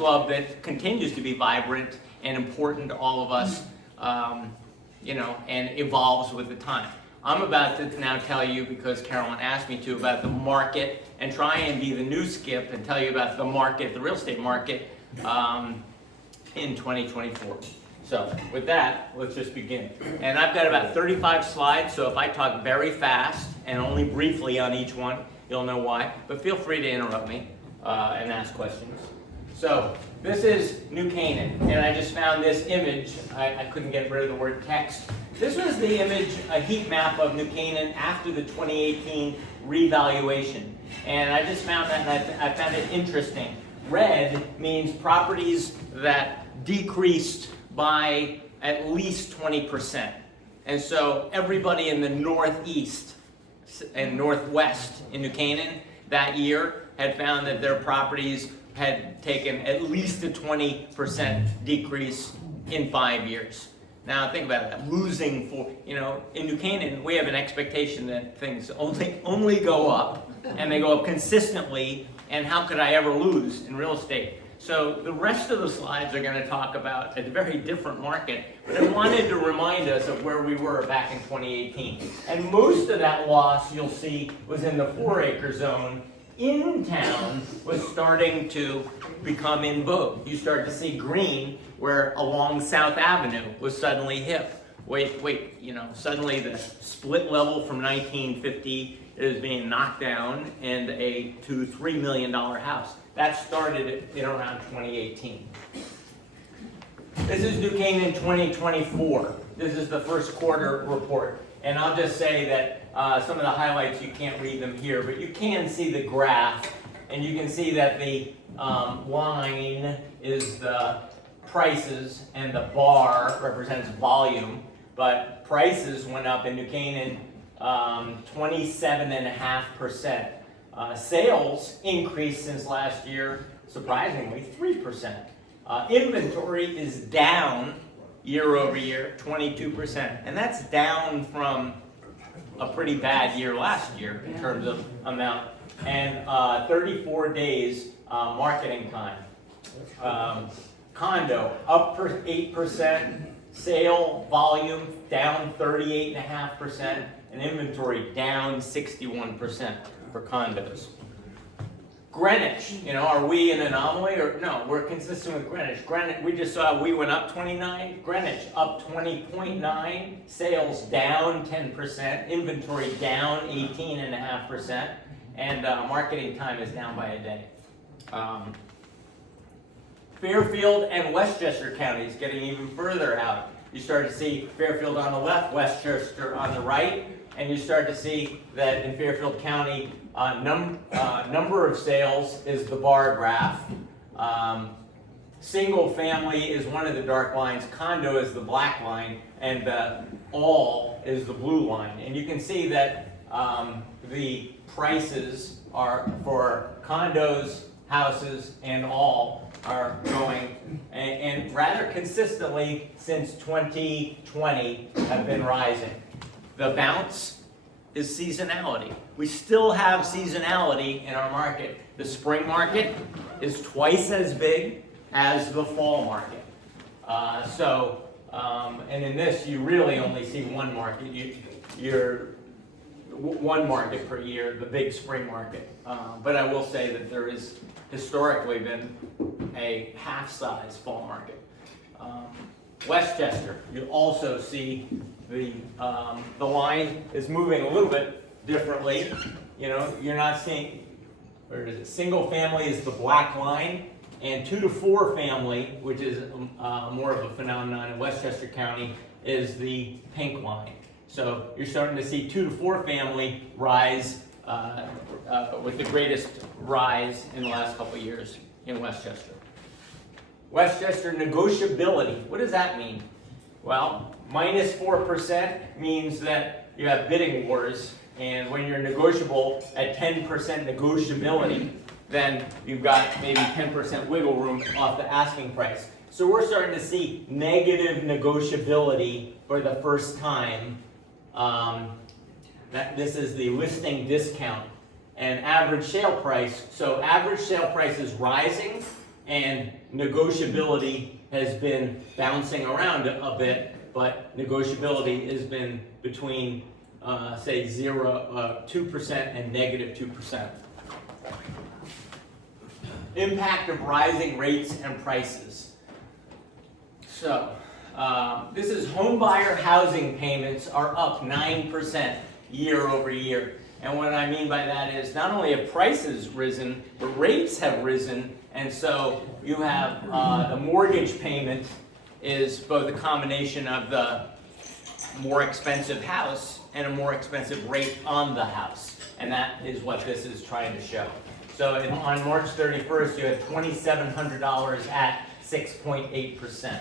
club that continues to be vibrant and important to all of us, and evolves with the time. I'm about to now tell you, because Carolyn asked me to, about the market and try and be the new Skip and tell you about the market, the real estate market, in 2024. So with that, let's just begin. And I've got about 35 slides, so if I talk very fast and only briefly on each one, you'll know why. But feel free to interrupt me and ask questions. So this is New Canaan, and I just found this image. I couldn't get rid of the word text. This was the image, a heat map of New Canaan after the 2018 revaluation. And I just found that, and I found it interesting. Red means properties that decreased by at least 20%. And so everybody in the northeast and northwest in New Canaan that year had found that their properties had taken at least a 20% decrease in 5 years. Now think about that, losing in New Canaan, we have an expectation that things only go up, and they go up consistently, and how could I ever lose in real estate? So the rest of the slides are going to talk about a very different market, but I wanted to remind us of where we were back in 2018. And most of that loss, you'll see, was in the 4-acre zone. In town was starting to become in vogue. You start to see green, where along South Avenue was suddenly hip. Suddenly the split level from 1950 is being knocked down, and a $2-3 million house. That started in around 2018. This is New Canaan 2024. This is the first quarter report. And I'll just say that some of the highlights, you can't read them here, but you can see the graph, and you can see that the line is the prices, and the bar represents volume, but prices went up in New Canaan 27.5%. Sales increased since last year, surprisingly, 3%. Inventory is down year over year, 22%. And that's down from a pretty bad year last year in terms of amount. And 34 days marketing time. Condo up 8%, sale volume down 38.5%, and inventory down 61% for condos. Greenwich, are we an anomaly or no? We're consistent with Greenwich. Greenwich, we just saw we went up 29. Greenwich up 20.9. Sales down 10%. Inventory down 18.5%. And marketing time is down by a day. Fairfield and Westchester counties getting even further out. You start to see Fairfield on the left, Westchester on the right, and you start to see that in Fairfield County, number of sales is the bar graph. Single family is one of the dark lines, condo is the black line, and all is the blue line. And you can see that the prices are for condos, houses, and all are going, and rather consistently since 2020 have been rising. The bounce is seasonality. We still have seasonality in our market. The spring market is twice as big as the fall market. And in this, you really only see one market. You're one market per year, the big spring market. But I will say that there has historically been a half-size fall market. Westchester, you also see the line is moving a little bit differently. You're not seeing, where is it? Single family is the black line, and 2 to 4 family, which is more of a phenomenon in Westchester County, is the pink line. So you're starting to see 2 to 4 family rise with the greatest rise in the last couple of years in Westchester. Westchester negotiability. What does that mean? Well, minus 4% means that you have bidding wars, and when you're negotiable at 10% negotiability, then you've got maybe 10% wiggle room off the asking price. So we're starting to see negative negotiability for the first time. This is the listing discount and average sale price. So average sale price is rising, and negotiability has been bouncing around a bit, but negotiability has been between, say, 2% and -2%. Impact of rising rates and prices. So, this is home buyer housing payments are up 9% year over year. And what I mean by that is not only have prices risen, but rates have risen. And so you have the mortgage payment is both a combination of the more expensive house and a more expensive rate on the house. And that is what this is trying to show. So on March 31st, you had $2,700 at 6.8%.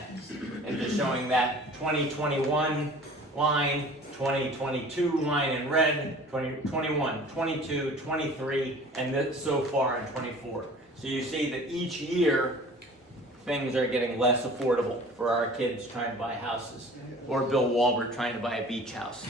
And just showing that 2021 line, 2022 line in red, 2021, 22, 23, and this so far in 24. So you see that each year, things are getting less affordable for our kids trying to buy houses, or Bill Walbert trying to buy a beach house.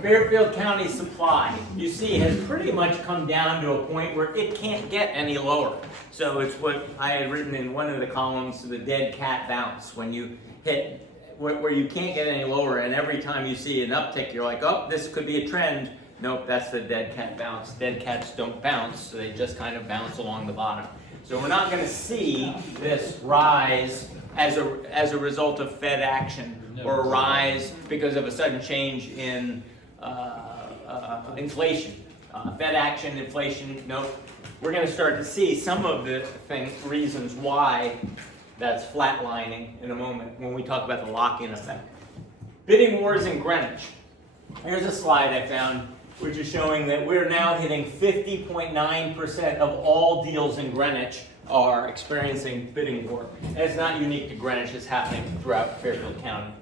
Fairfield County supply, you see, has pretty much come down to a point where it can't get any lower. So it's what I had written in one of the columns, the dead cat bounce, when you hit where you can't get any lower, and every time you see an uptick, you're like, oh, this could be a trend. Nope, that's the dead cat bounce. Dead cats don't bounce, so they just kind of bounce along the bottom. So we're not going to see this rise as a result of Fed action, or a rise because of a sudden change in inflation. Fed action, inflation, nope. We're going to start to see some of the reasons why that's flatlining in a moment when we talk about the lock-in effect. Bidding wars in Greenwich. Here's a slide I found which is showing that we're now hitting 50.9% of all deals in Greenwich are experiencing bidding war. And it's not unique to Greenwich, it's happening throughout Fairfield County.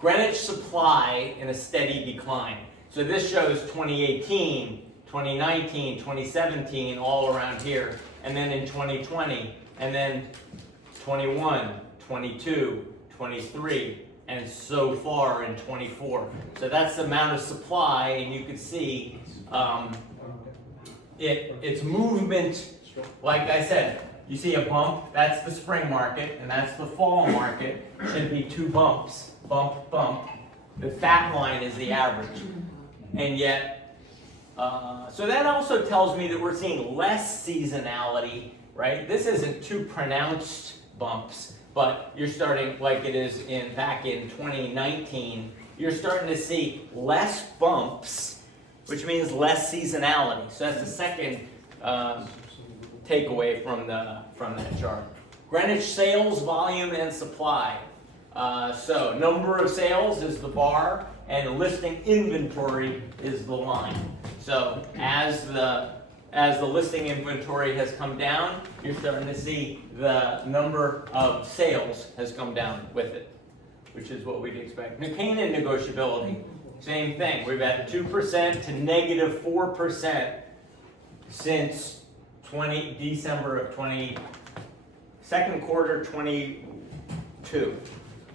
Greenwich supply in a steady decline. So this shows 2018, 2019, 2017, all around here, and then in 2020, and then 21, 22, 23, and so far in 24. So that's the amount of supply, and you can see its movement. Like I said, you see a bump, that's the spring market, and that's the fall market. Should be two bumps, bump, bump. The fat line is the average. And yet, so that also tells me that we're seeing less seasonality, right? This isn't too pronounced bumps, but you're starting, like it is back in 2019, you're starting to see less bumps, which means less seasonality. So that's the second takeaway from that chart. Greenwich sales volume and supply. So number of sales is the bar, and listing inventory is the line. So as the listing inventory has come down, you're starting to see the number of sales has come down with it, which is what we'd expect. New Canaan negotiability, same thing. We've had 2% to -4% since December of second quarter 22.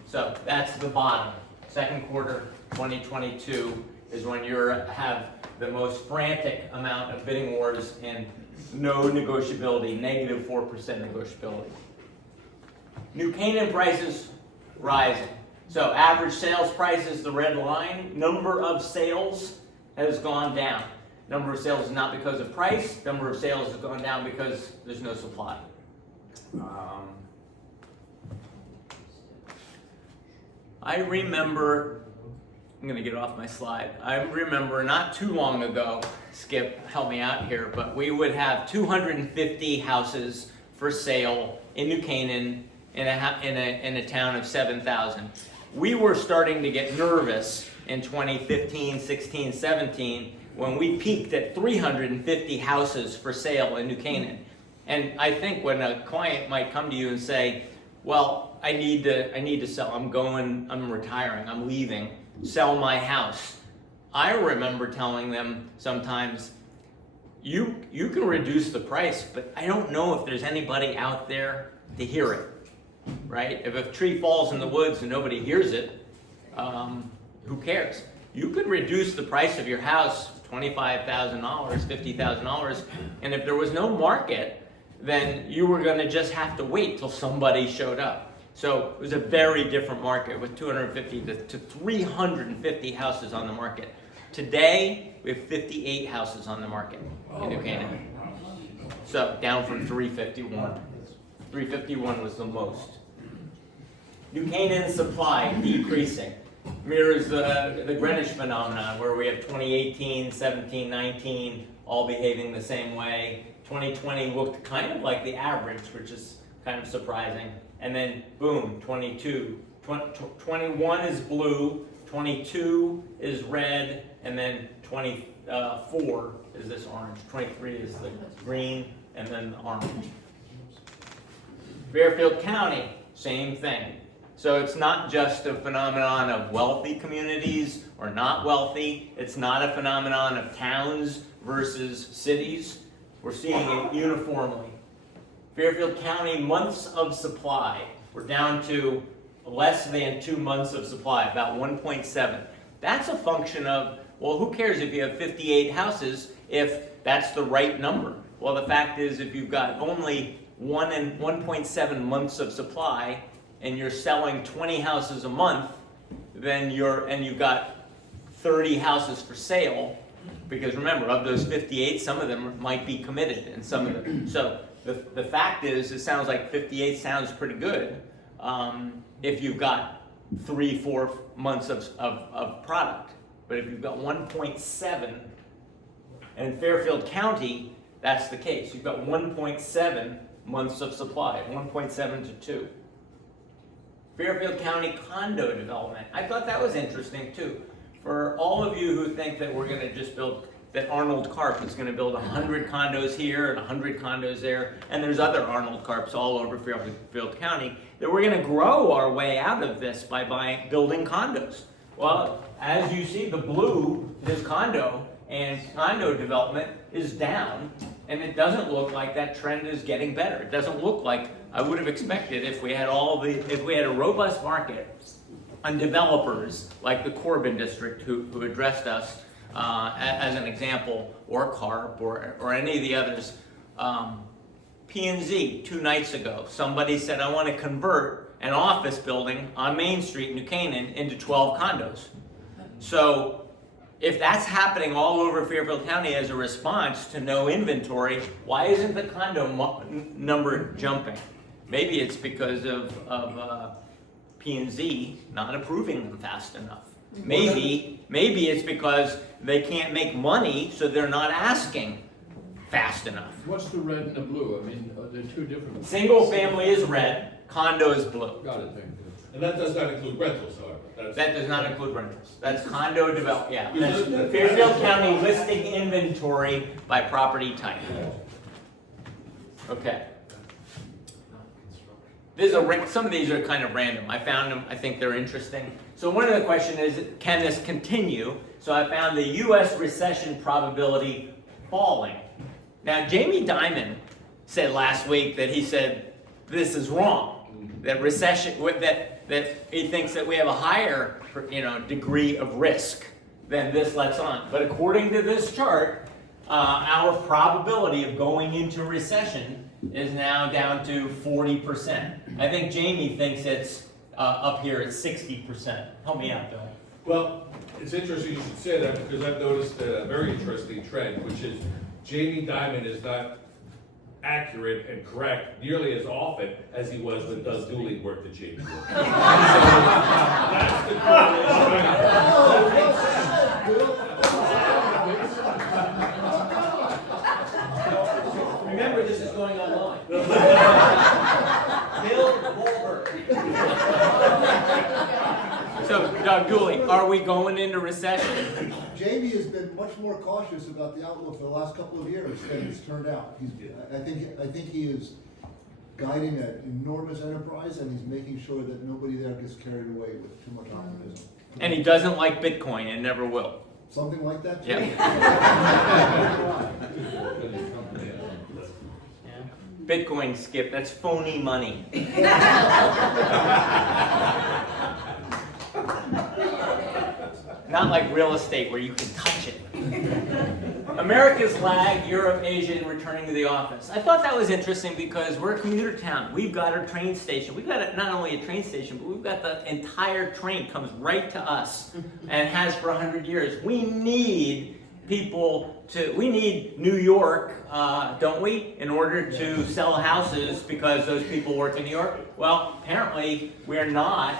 So that's the bottom. Second quarter 2022 is when you have the most frantic amount of bidding wars and no negotiability, -4% negotiability. New Canaan prices rising. So average sales price is the red line. Number of sales has gone down. Number of sales is not because of price. Number of sales has gone down because there's no supply. I remember, I'm going to get off my slide. I remember not too long ago, Skip, help me out here, but we would have 250 houses for sale in New Canaan in a town of 7,000. We were starting to get nervous in 2015, 16, 17 when we peaked at 350 houses for sale in New Canaan. And I think when a client might come to you and say, well, I need to sell, I'm retiring, I'm leaving, sell my house. I remember telling them sometimes, you can reduce the price, but I don't know if there's anybody out there to hear it, right? If a tree falls in the woods and nobody hears it, who cares? You could reduce the price of your house $25,000, $50,000, and if there was no market, then you were going to just have to wait till somebody showed up. So it was a very different market with 250 to 350 houses on the market. Today, we have 58 houses on the market in New Canaan. So down from 351. 351 was the most. New Canaan supply decreasing. Mirrors the Greenwich phenomenon, where we have 2018, 17, 19 all behaving the same way. 2020 looked kind of like the average, which is kind of surprising. And then boom, 22. 21 is blue, 22 is red, and then 24 is this orange. 23 is the green, and then the orange. Fairfield County, same thing. So it's not just a phenomenon of wealthy communities or not wealthy. It's not a phenomenon of towns versus cities. We're seeing it uniformly. Fairfield County months of supply. We're down to less than 2 months of supply, about 1.7. That's a function of, well, who cares if you have 58 houses if that's the right number? Well, the fact is, if you've got only 1.7 months of supply, and you're selling 20 houses a month, then you've got 30 houses for sale, because remember, of those 58, some of them might be committed, and some of them. So the fact is, it sounds like 58 sounds pretty good if you've got 3-4 months of product. But if you've got 1.7, and in Fairfield County, that's the case. You've got 1.7 months of supply, 1.7 to 2. Fairfield County condo development. I thought that was interesting too. For all of you who think that we're going to just build, that Arnold Karp is going to build 100 condos here and 100 condos there, and there's other Arnold Karps all over Fairfield County, that we're going to grow our way out of this by building condos. Well, as you see, the blue is condo, and condo development is down, and it doesn't look like that trend is getting better. It doesn't look like I would have expected if we had a robust market on developers like the Corbin District who addressed us as an example, or CARP or any of the others. P&Z 2 nights ago, somebody said, I want to convert an office building on Main Street in New Canaan into 12 condos. So if that's happening all over Fairfield County as a response to no inventory, why isn't the condo number jumping? Maybe it's because of P&Z not approving them fast enough. Maybe it's because they can't make money, so they're not asking fast enough. What's the red and the blue? I mean, they're two different. Single family is red, condo is blue. Got it, thank you. And that does not include rentals, however. That does not include rentals. That's condo development, yeah. That's Fairfield County listing inventory by property type. Okay. Some of these are kind of random. I found them, I think they're interesting. So one of the questions is, can this continue? So I found the U.S. recession probability falling. Now, Jamie Dimon said last week that he said this is wrong, that recession, that he thinks that we have a higher, degree of risk than this lets on. But according to this chart, our probability of going into recession is now down to 40%. I think Jamie thinks it's up here at 60%. Help me out, Bill. Well, it's interesting you should say that, because I've noticed a very interesting trend, which is Jamie Dimon is not accurate and correct nearly as often as he was when Doug Dooley worked at Jamie. So that's the correlation. Remember, this is going online. Bill Goldberg. So, Doug Dooley, are we going into recession? Jamie has been much more cautious about the outlook for the last couple of years than it's turned out. I think he is guiding an enormous enterprise, and he's making sure that nobody there gets carried away with too much optimism. And he doesn't like Bitcoin and never will. Something like that, too? Yeah. Bitcoin, Skip, that's phony money. Not like real estate where you can touch it. America's lag, Europe, Asia, and returning to the office. I thought that was interesting because we're a commuter town. We've got our train station. We've got not only a train station, but we've got the entire train comes right to us and has for 100 years. We need we need New York, don't we, in order to sell houses because those people work in New York? Well, apparently we're not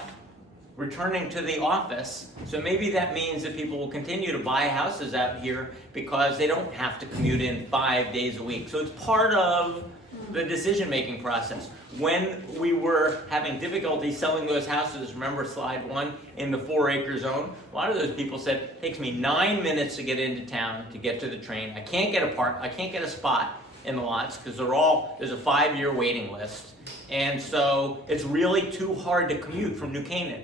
returning to the office, so maybe that means that people will continue to buy houses out here because they don't have to commute in 5 days a week. So it's part of the decision-making process. When we were having difficulty selling those houses, remember slide 1, in the 4-acre zone, a lot of those people said, it takes me 9 minutes to get into town to get to the train. I can't get a spot in the lots because there's a 5-year waiting list. And so it's really too hard to commute from New Canaan.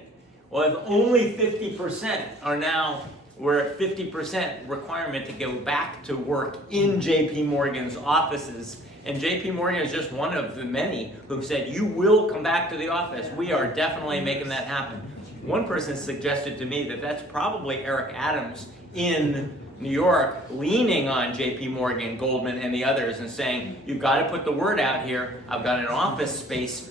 Well, if only 50% are now, we're at 50% requirement to go back to work in JP Morgan's offices. And JP Morgan is just one of the many who've said, you will come back to the office. We are definitely making that happen. One person suggested to me that that's probably Eric Adams in New York leaning on JP Morgan, Goldman, and the others and saying, you've got to put the word out here. I've got an office space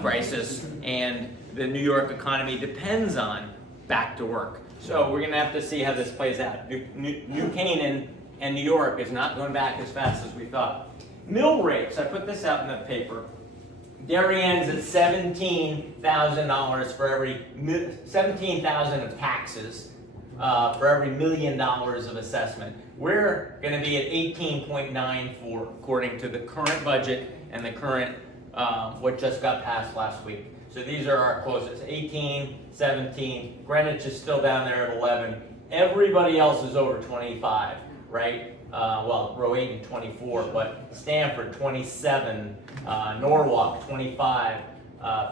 crisis, and the New York economy depends on back to work. So we're going to have to see how this plays out. New Canaan and New York is not going back as fast as we thought. Mill rates, I put this out in the paper. Darien's at $17,000 for every $17,000 of taxes for every $1 million of assessment. We're going to be at 18.94 according to the current budget and the current what just got passed last week. So these are our closest, 18, 17, Greenwich is still down there at 11. Everybody else is over 25, right? Well, Rowayton 24, but Stanford 27, Norwalk 25,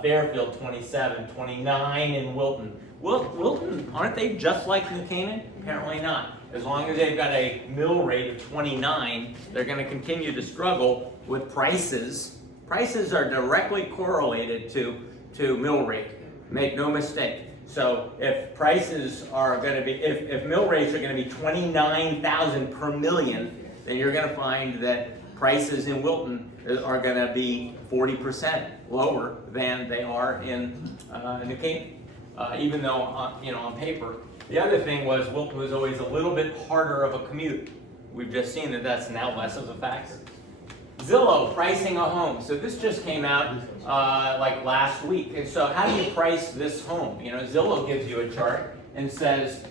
Fairfield 27, 29 in Wilton. Wilton, aren't they just like New Canaan? Apparently not. As long as they've got a mill rate of 29, they're going to continue to struggle with prices. Prices are directly correlated to mill rate. Make no mistake. So if prices are going to be, if mill rates are going to be 29,000 per million, then you're going to find that prices in Wilton are going to be 40% lower than they are in New Canaan, even though on paper. The other thing was Wilton was always a little bit harder of a commute. We've just seen that that's now less of a factor. Zillow pricing a home. So this just came out like last week. And so how do you price this home? Zillow gives you a chart and says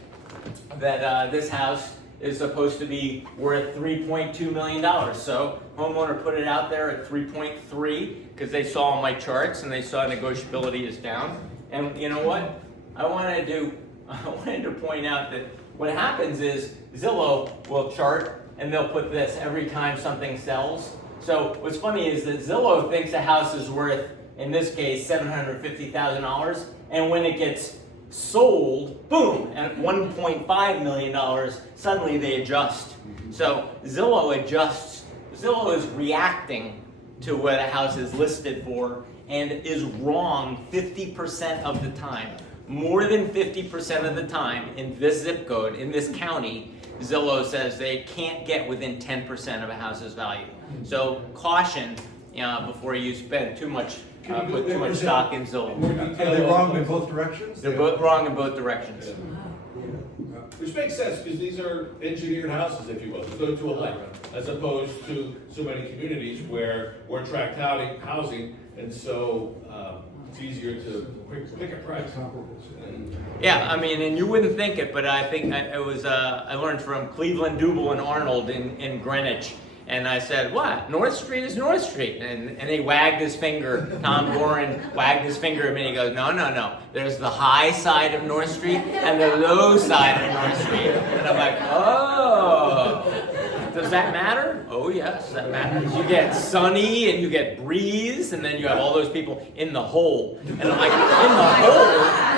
that this house is supposed to be worth $3.2 million. So homeowner put it out there at 3.3 because they saw my charts and they saw negotiability is down. And you know what? I wanted to point out that what happens is Zillow will chart and they'll put this every time something sells. So what's funny is that Zillow thinks a house is worth, in this case, $750,000, and when it gets sold, boom, at $1.5 million, suddenly they adjust. So Zillow adjusts. Zillow is reacting to what a house is listed for and is wrong 50% of the time. More than 50% of the time in this zip code, in this county, Zillow says they can't get within 10% of a house's value. So caution before you spend too much, put too much stock in Zillow. Are they wrong in both directions? They're both wrong in both directions. Which makes sense, because these are engineered houses, if you will, to go to a let, as opposed to so many communities where we're tract housing, and so it's easier to pick a price. Yeah, I mean, and you wouldn't think it, but I think it was, I learned from Cleveland, Dougal, and Arnold in Greenwich. And I said, what? North Street is North Street. And he wagged his finger. Tom Gorin wagged his finger at me and he goes, no. There's the high side of North Street and the low side of North Street. And I'm like, oh, does that matter? Oh, yes, that matters. You get sunny and you get breeze, and then you have all those people in the hole. And I'm like, in the hole?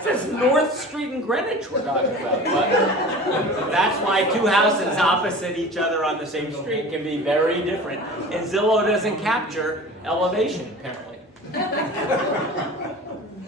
It says North Street and Greenwich we're talking about. But that's why two houses opposite each other on the same street can be very different. And Zillow doesn't capture elevation, apparently.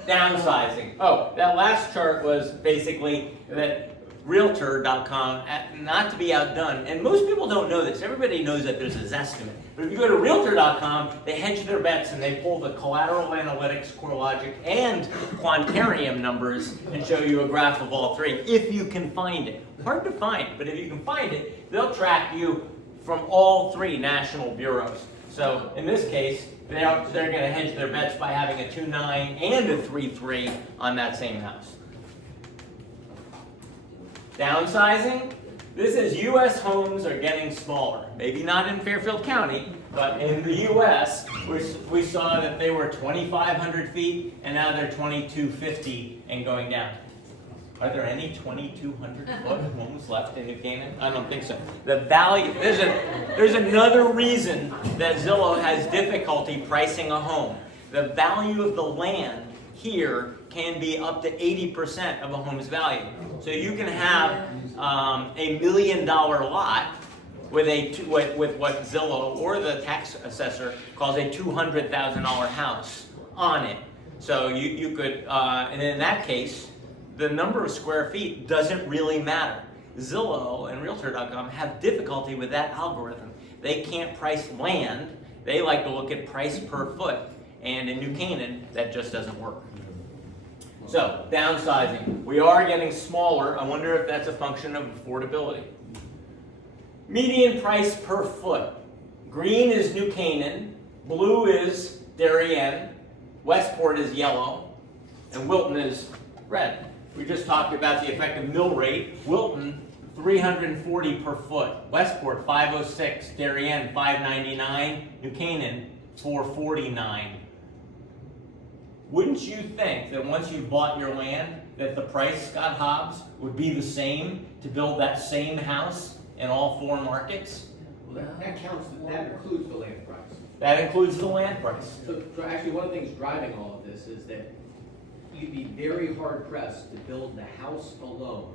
Downsizing. Oh, that last chart was basically that Realtor.com, not to be outdone, and most people don't know this. Everybody knows that there's a Zestimate. But if you go to Realtor.com, they hedge their bets and they pull the collateral analytics, CoreLogic, and Quantarium numbers and show you a graph of all three, if you can find it. Hard to find, but if you can find it, they'll track you from all three national bureaus. So in this case, they're going to hedge their bets by having a 2.9 and a 3.3 on that same house. Downsizing. This is U.S. homes are getting smaller. Maybe not in Fairfield County, but in the U.S., we saw that they were 2,500 feet, and now they're 2,250 and going down. Are there any 2,200 foot homes left in New Canaan? I don't think so. The value, there's another reason that Zillow has difficulty pricing a home. The value of the land here can be up to 80% of a home's value. So you can have $1 million lot with what Zillow or the tax assessor calls a $200,000 house on it. So you could, and in that case, the number of square feet doesn't really matter. Zillow and Realtor.com have difficulty with that algorithm. They can't price land. They like to look at price per foot. And in New Canaan, that just doesn't work. So, downsizing. We are getting smaller. I wonder if that's a function of affordability. Median price per foot. Green is New Canaan. Blue is Darien. Westport is yellow. And Wilton is red. We just talked about the effective mill rate. Wilton, 340 per foot. Westport, 506. Darien, 599. New Canaan, 449. Wouldn't you think that once you bought your land, that the price, Scott Hobbs, would be the same to build that same house in all four markets? Well, that includes the land price. That includes the land price. So actually, one of the things driving all of this is that you'd be very hard pressed to build the house alone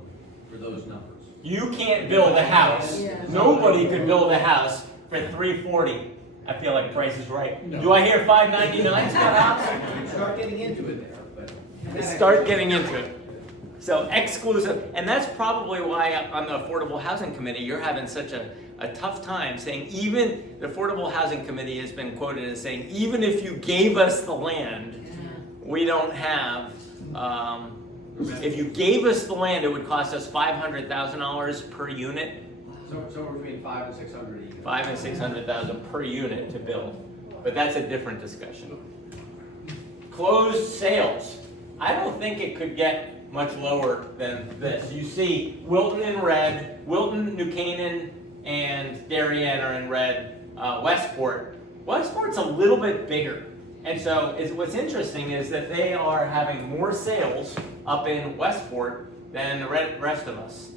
for those numbers. You can't build a house. Nobody could build a house for 340. I feel like Price is Right. No. Do I hear 599, Scott Hobbs? You start getting into it there, but Start getting into it. So exclusive, and that's probably why on the Affordable Housing Committee you're having such a tough time saying, even the Affordable Housing Committee has been quoted as saying, even if you gave us the land, we don't have, if you gave us the land, it would cost us $500,000 per unit. somewhere between 500 and 600 even. 500,000 and 600,000 per unit to build, but that's a different discussion. Closed sales. I don't think it could get much lower than this. You see Wilton in red, Wilton, New Canaan, and Darien are in red. Westport's a little bit bigger. And so what's interesting is that they are having more sales up in Westport than the rest of us.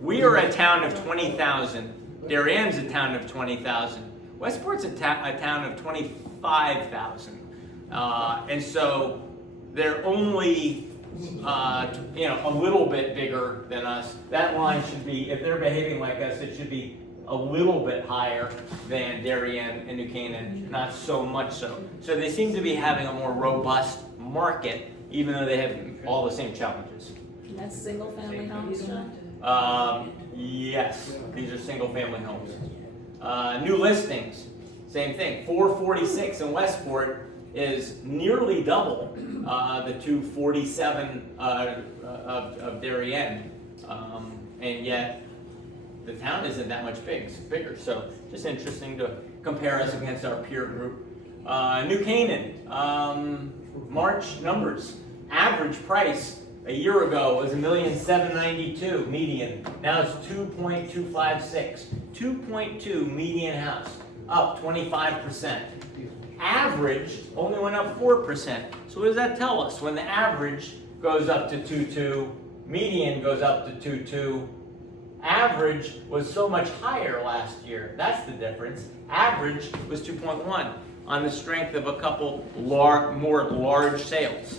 We are a town of 20,000. Darien's a town of 20,000. Westport's a town of 25,000. And so they're only a little bit bigger than us. That line should be, if they're behaving like us, it should be a little bit higher than Darien and New Canaan, not so much so. So they seem to be having a more robust market, even though they have all the same challenges. And that's single-family homes, John? Yes, these are single-family homes. New listings, same thing. 446 in Westport is nearly double the 247 of Darien, and yet the town isn't that much bigger. So just interesting to compare us against our peer group. New Canaan, March numbers. Average price a year ago was $1,792,000 median. Now it's 2.256. 2.2 median house, up 25%. Average only went up 4%. So what does that tell us? When the average goes up to 2.2, median goes up to 2.2, average was so much higher last year. That's the difference. Average was 2.1 on the strength of a couple more large sales.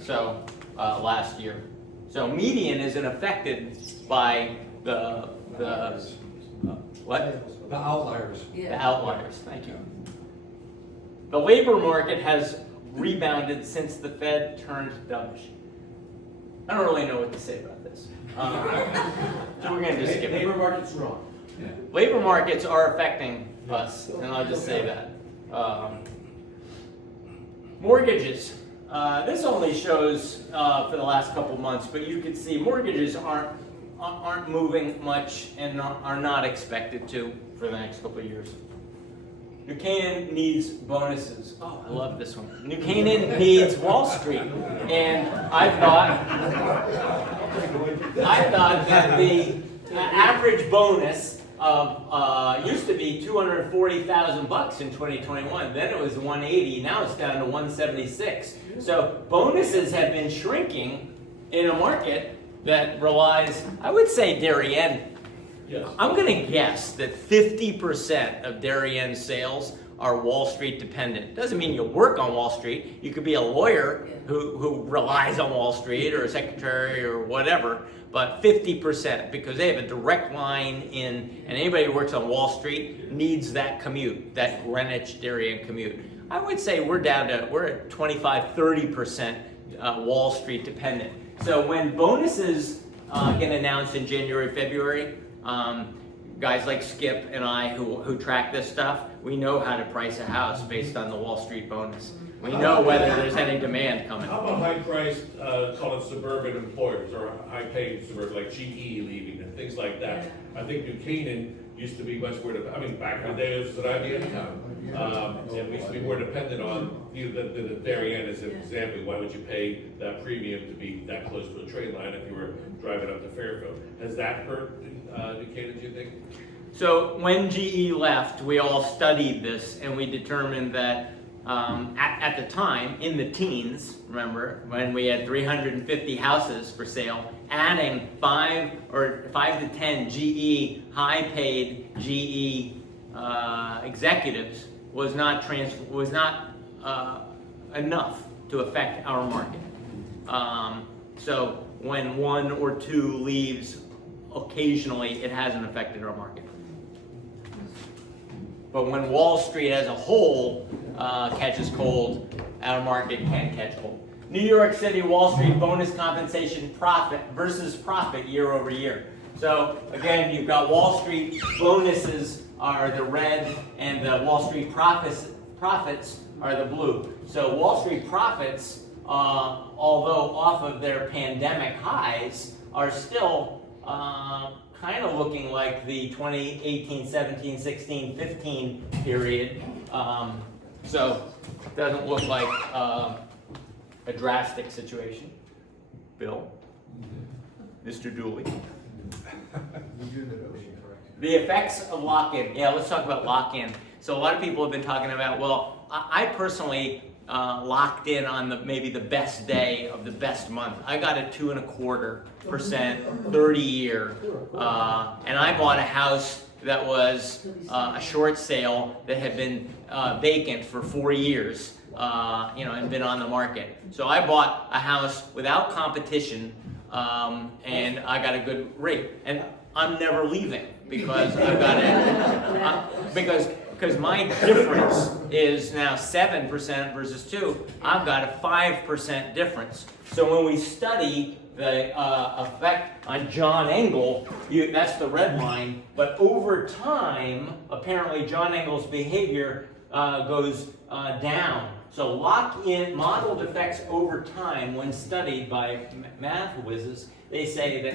So last year. So median isn't affected by the what? The outliers. The outliers. Thank you. The labor market has rebounded since the Fed turned dovish. I don't really know what to say about this. So we're gonna just skip it. Labor market's wrong. Labor markets are affecting us, and I'll just say that. Mortgages. This only shows for the last couple months, but you can see mortgages aren't moving much and are not expected to for the next couple of years. New Canaan needs bonuses. Oh, I love this one. New Canaan needs Wall Street, and I thought that the average bonus of used to be $240,000 in 2021. Then it was 180. Now it's down to 176. So bonuses have been shrinking in a market that relies, I would say, Darien. Yes. I'm going to guess that 50% of Darien sales are Wall Street dependent. Doesn't mean you work on Wall Street. You could be a lawyer who relies on Wall Street, or a secretary or whatever, but 50%, because they have a direct line in, and anybody who works on Wall Street needs that commute, that Greenwich Darien commute. I would say we're at 25, 30% Wall Street dependent. So when bonuses get announced in January, February, guys like Skip and I who track this stuff, we know how to price a house based on the Wall Street bonus. We know whether there's any demand coming. How about high-priced, call it suburban employers, or high-paid suburban, like GE leaving and things like that? I think New Canaan used to be much more, back in the day, it was an IBM town. And we used to be more dependent on the Darien as an example. Why would you pay that premium to be that close to a train line if you were driving up to Fairfield? Has that hurt New Canaan, do you think? So when GE left, we all studied this, and we determined that at the time, in the teens, remember, when we had 350 houses for sale, adding 5 to 10 GE, high-paid GE executives was not enough to affect our market. So when 1 or 2 leaves occasionally, it hasn't affected our market. But when Wall Street as a whole catches cold, our market can catch cold. New York City Wall Street bonus compensation profit versus profit year over year. So again, you've got Wall Street bonuses are the red, and the Wall Street profits are the blue. So Wall Street profits, although off of their pandemic highs, are still kind of looking like the 2018, 17, 16, 15 period. So it doesn't look like a drastic situation. Bill? Mr. Dooley? The effects of lock-in. Yeah, let's talk about lock-in. So a lot of people have been talking about, well, I personally locked in on maybe the best day of the best month. I got a 2.25% 30-year, and I bought a house that was a short sale that had been vacant for 4 years, and been on the market. So I bought a house without competition, and I got a good rate. And I'm never leaving because I've got it. Because my difference is now 7% versus 2, I've got a 5% difference. So when we study the effect on John Engel, that's the red line, but over time, apparently John Engel's behavior goes down. So lock-in modeled effects over time, when studied by math whizzes, they say that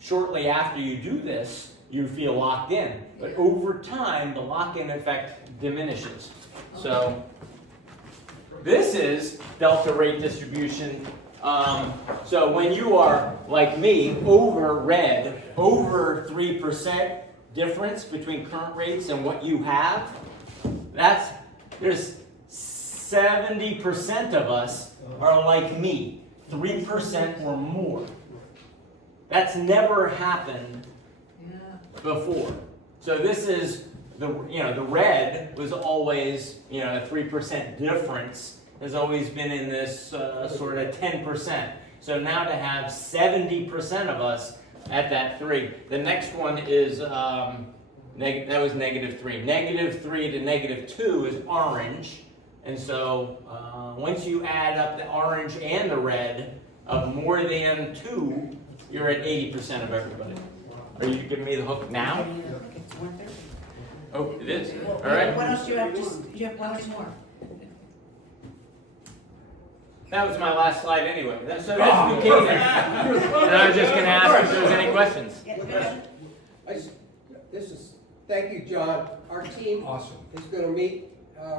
shortly after you do this, you feel locked in. But over time, the lock-in effect diminishes. So this is delta rate distribution. So when you are, like me, over 3% difference between current rates and what you have, there's 70% of us are like me, 3% or more. That's never happened before. So this is the red was always, a 3% difference has always been in this sort of 10%. So now to have 70% of us at that 3. The next one is, that was -3. -3 to -2 is orange, And so, once you add up the orange and the red of more than 2, you're at 80% of everybody. Are you giving me the hook now? It's 1:30. Oh, it is. All What right. else do you have? You have one more. That was my last slide anyway. So that's New Canaan. And I was just going to ask if there was any questions. Yeah, go ahead. Thank you, John. Our team Awesome. is gonna meet,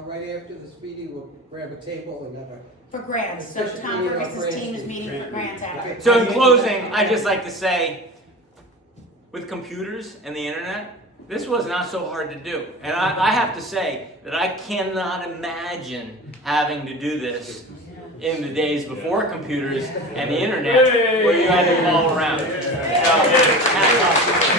right after this meeting. We'll grab a table and have a. For grants, so Tom Ferguson's team is meeting for grants after. So in closing, I'd just like to say, with computers and the internet, this was not so hard to do. And I have to say that I cannot imagine having to do this in the days before computers and the internet, where you had to call around. So, hats off.